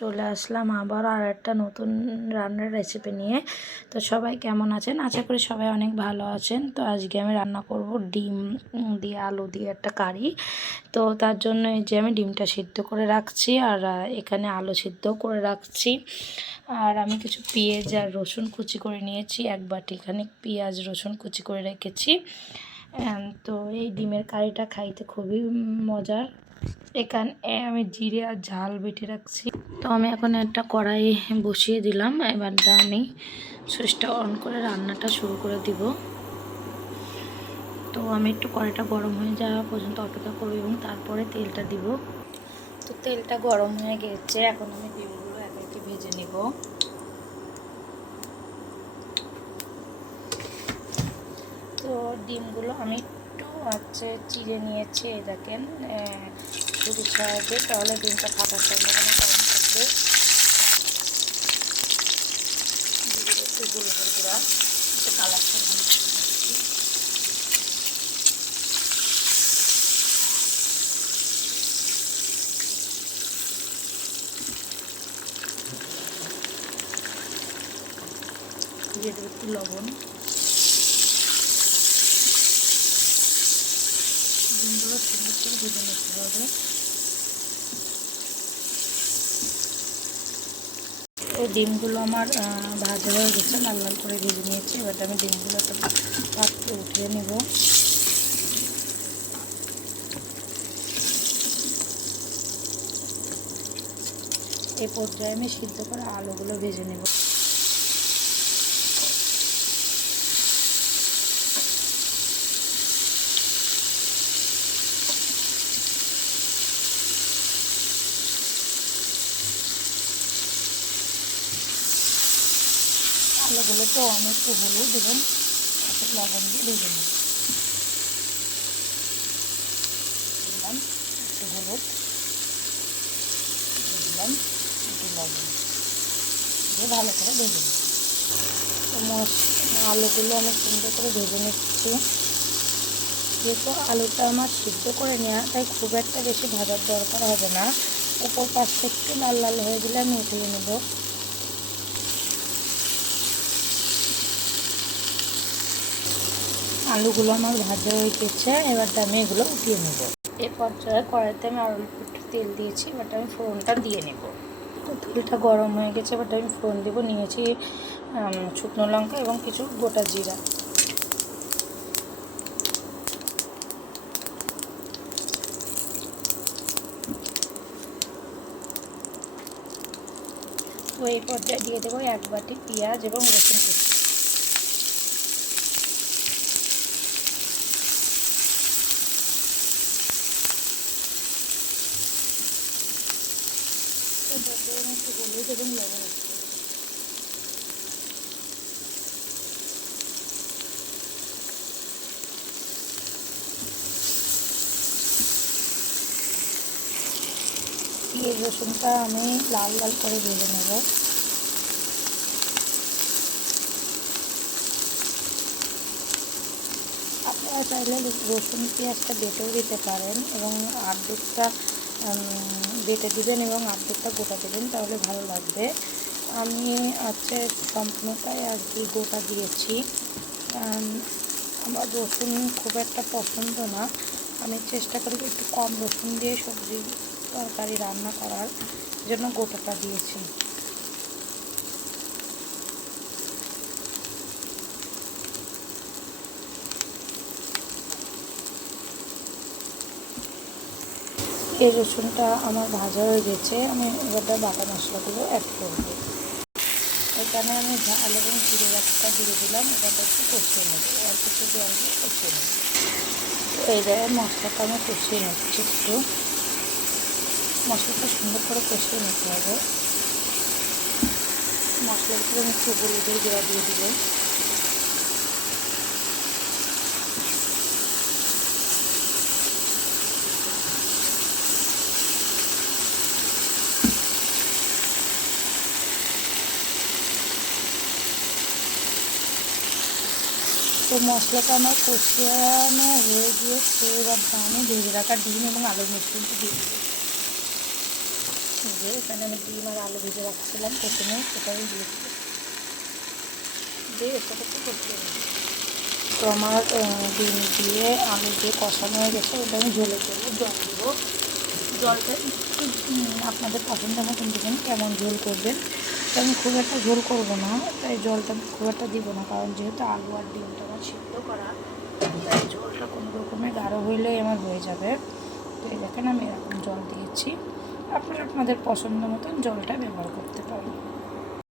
চলে আসলাম আবার আর একটা নতুন রান্নার রেসিপি নিয়ে। তো সবাই কেমন আছেন? আশা করি সবাই অনেক ভালো আছেন। তো আজকে আমি রান্না করব ডিম দিয়ে আলু দিয়ে একটা কারি। তো তার জন্য এই যে আমি ডিমটা সিদ্ধ করে রাখছি আর এখানে আলু সিদ্ধ করে রাখছি। আর আমি কিছু পেঁয়াজ আর রসুন কুচি করে নিয়েছি, এক বাটি এখানে পেঁয়াজ রসুন কুচি করে রেখেছি। তো এই ডিমের কারিটা খাইতে খুবই মজার। এখানে আমি জিরে আর ঝাল বেটে রাখছি। তো আমি এখন একটা কড়াই বসিয়ে দিলাম। এবার আমি সুইচটা অন করে রান্নাটা শুরু করে দিব। তো আমি একটু কড়াইটা গরম হয়ে যাওয়া পর্যন্ত অপেক্ষা করব এবং তারপরে তেলটা দিব। তো তেলটা গরম হয়ে গেছে, এখন আমি ডিমগুলো একে একে ভেজে নিব। তো ডিমগুলো আমি একটু চিড়ে নিয়েছি, এই দেখেন ছুরির সাহায্যে, তাহলে ডিমটা ফাটার সম্ভাবনা কম থাকবে। একটু হলুদের গুঁড়া, একটু কালারটা দিয়ে দেবো, একটু লবণ। ডিমগুলো সুন্দর করে ভেজে নিতে হবে। তো ডিমগুলো আমার ভাজা হয়ে গেছে, লাল লাল করে ভেজে নিয়েছি। এবার আমি ডিমগুলো একটা পাত্রে উঠিয়ে নেব। এই পর্যায়ে আমি সিদ্ধ করে আলুগুলো ভেজে নেব। আলুগুলো তো আমি একটু হলুদ এবং একটু লবণ দিয়ে ভেজে নেব। দিলাম একটু হলুদ, দিলাম একটু লবণ দিয়ে ভালো করে ভেজে নেব। তো আলুগুলো আমি সুন্দর করে ভেজে নিচ্ছি। যেহেতু আলুটা আমার সিদ্ধ করে নেওয়া, তাই খুব একটা বেশি ভাজার দরকার হবে না। উপর পাশটা একটু লাল লাল হয়ে গেলে আমি উঠিয়ে নেব। আলুগুলো আমার ভাজা হয়ে গেছে, এবার আমি এগুলো উঠিয়ে নেব। এই পর্যায়ে কড়াইতে আমি আরও একটু তেল দিয়েছি, এবার আমি ফোড়নটা দিয়ে নেব। তো তেলটা গরম হয়ে গেছে, এবার আমি ফোড়ন দেব। নিয়েছি শুকনো লঙ্কা এবং কিছু গোটা জিরা। তো এই পর্যায়ে দিয়ে দেবো এক বাটি পেঁয়াজ এবং রসুন কুচি। তো আমি একটু হলুদ এবং লবণ দিচ্ছি। পেঁয়াজ রসুনটা আমি লাল লাল করে ভেজে নেব। আপনারা চাইলে রসুন পেঁয়াজটা বেটেও দিতে পারেন এবং আর্ধেকটা বেটে দিবেন এবং আর্ধেকটা গোটা দেবেন, তাহলে ভালো লাগবে। আমি সম্পূর্ণটাই আর কি গোটা দিয়েছি। আমার রসুন খুব একটা পছন্দ না, আমি চেষ্টা করি একটু কম রসুন দিয়ে সবজি তরকারি রান্না করার জন্য গোটাটা দিয়েছি। এই রসুনটা আমার ভাজা হয়ে গেছে, আমি এবার বাটা মশলাগুলো অ্যাড করব। এখানে আমি ঝাল এবং জিরে বাটাটা দিয়ে দিলাম। এবার একটু কষিয়ে নেব, অল্প একটু জল দিয়ে কষিয়ে নেব। এই জায়গায় মশলাটা আমি কষিয়ে নিচ্ছি। একটু মশলাটা সুন্দর করে কষিয়ে নিতে হবে। মশলার উপরে আমি একটু হলুদের গুঁড়া দিয়ে দিব। তো মশলাটা আমার কষিয়ানো হয়ে গিয়েছে, এবার আমি ভেজে রাখা ডিম এবং আলুর মিশ্রণটা দিয়ে দেবো। যে এখানে আমি ডিম আর আলু ভেজে রাখছিলাম প্রথমে, সেটাই দিয়েছি দিয়ে এটাকে করতে হবে। তো আমার ডিম দিয়ে আলু দিয়ে কষানো হয়ে গেছে, ওটা আমি ঝোলে করবো, জল দেবো। জলটা একটু আপনাদের পছন্দের মতন দেবেন, কেমন ঝোল করবেন। তো আমি খুব একটা ঝোল করবো না, তাই জলটা খুব একটা দিব না, কারণ যেহেতু আলু আর ডিমটা আমার সিদ্ধ করা, তাই ঝোলটা কোনো রকমের গাঢ় হইলেই আমার হয়ে যাবে। তো এই দেখেন আমি এরকম জল দিয়েছি, আপনারা আপনাদের পছন্দ মতন জলটা ব্যবহার করতে পারেন।